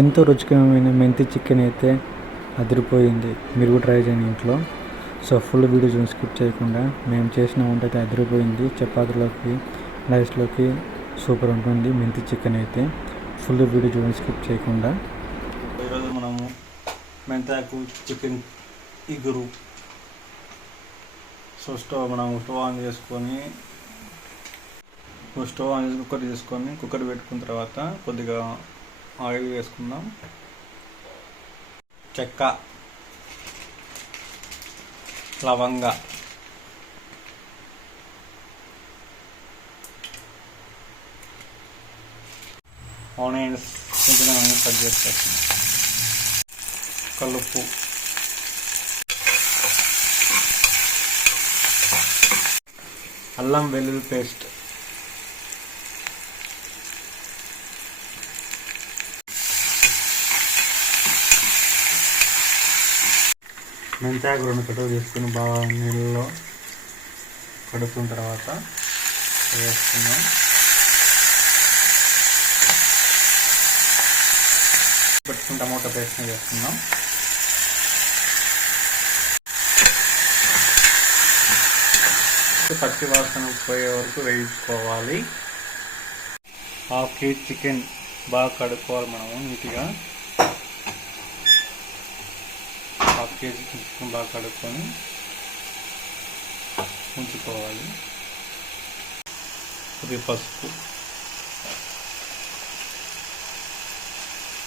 ఎంతో రుచికరమైన మెంతి చికెన్ అయితే అదిరిపోయింది. మీరు కూడా ట్రై చేయండి ఇంట్లో. సో ఫుల్ వీడియో చూసి స్కిప్ చేయకుండా. మేము చేసిన వంట అయితే అదిరిపోయింది. చపాతీలోకి, రైస్లోకి సూపర్ ఉంటుంది మెంతి చికెన్ అయితే. ఫుల్ వీడియో చూసి స్కిప్ చేయకుండా. ఈరోజు మనము మెంతాకు చికెన్ ఇగురు. సో స్టవ్ ఆన్ చేసుకొని కుక్కర్ తీసుకొని కుక్కర్ పెట్టుకున్న తర్వాత కొద్దిగా ఆయిల్ వేసుకుందాం. చెక్క, లవంగ, ఆనియన్స్ కొంచెం కట్ చేసేస్తాం. కలుపు, అల్లం వెల్లుల్లి పేస్ట్, మెంతాకు 2 కట్టలు తీసుకుని బాగా నీళ్ళలో కడుక్కున్న తర్వాత వేసుకుందాం. పెట్టుకుని టమోటా పేస్ట్ వేసుకుందాం. పచ్చి వాసన పోయే వరకు వేయించుకోవాలి. 1/2 kg చికెన్ బాగా కడుక్కోవాలి మనము నీట్గా. 1/2 kg చికెన్ బాగా కడుక్కొని ఉంచుకోవాలి. కొద్దిగా పసుపు,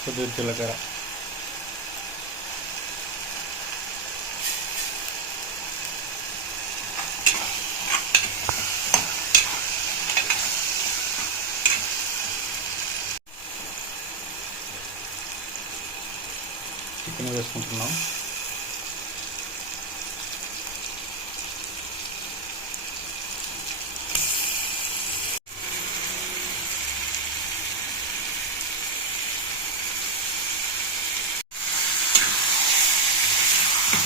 కొద్దిగా జీలకర్ర, చికెన్ వేసుకుంటున్నాం.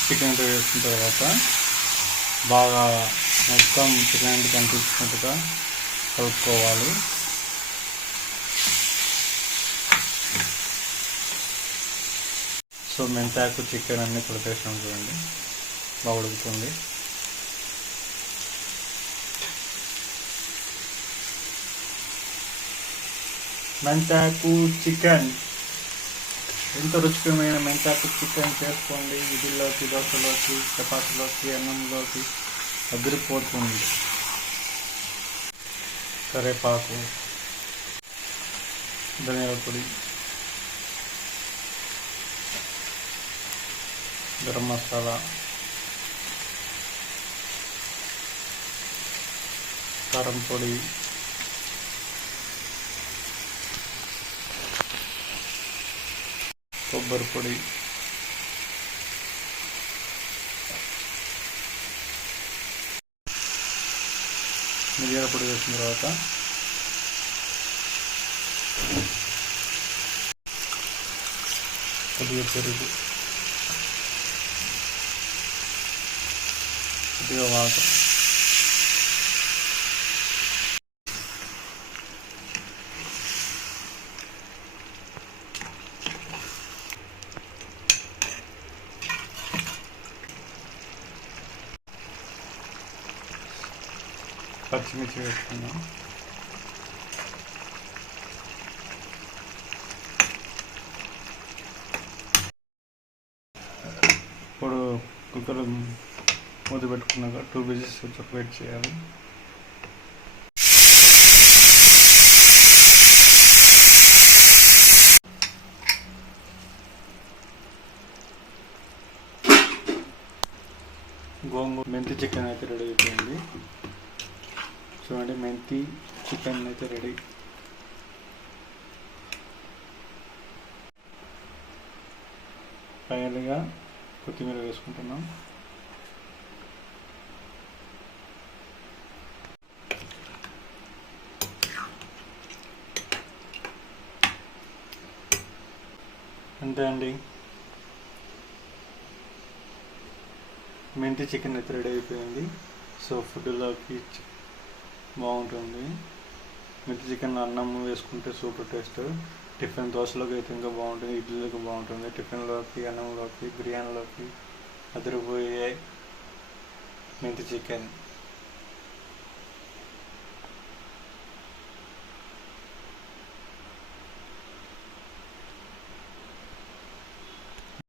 చికెన్ వేసుకున్న తర్వాత బాగా మొత్తం చికెన్ కనిపించినట్టుగా కలుపుకోవాలి. సో మెంతాకు చికెన్ అన్నీ కలిపేసాం చూడండి, బాగా ఉడుకుతుంది. మెంతాకు చికెన్, ఎంతో రుచికరమైన మెంతాకు చికెన్ చేసుకోండి. ఇడ్లీలోకి, దోశలోకి, చపాతీలోకి, అన్నంలోకి అదిరిపోతుంది. కరివేపాకు, ధనియాల పొడి, గరం మసాలా, కారం పొడి, కొబ్బరి పొడి, మిరియాల పొడి వేసిన తర్వాత కొద్దిగా పెరుగు, కొద్దిగా వాటర్, పచ్చిమిర్చి వేసుకున్నాం. ఇప్పుడు కుక్కర్ మూత పెట్టుకున్నాక 2 విజిల్స్ వచ్చి వెయిట్ చేయాలి. గోంగూర మెంతి చికెన్ అయితే రెడీ అయిపోయింది. చూడండి, మెంతి చికెన్ అయితే రెడీ. ఫైనల్గా కొత్తిమీర వేసుకుంటున్నాం. అంతే అండి, మెంతి చికెన్ అయితే రెడీ అయిపోయింది. సో ఫుడ్లోకి బాగుంటుంది. మెంతి చికెన్ అన్నం వేసుకుంటే సూపర్ టేస్ట్. టిఫిన్ దోశలోకి అయితే ఇంకా బాగుంటుంది, ఇడ్లీలోకి బాగుంటుంది, టిఫిన్లోకి, అన్నంలోకి, బిర్యానీలోకి అదిరిపోయే మెంతి చికెన్.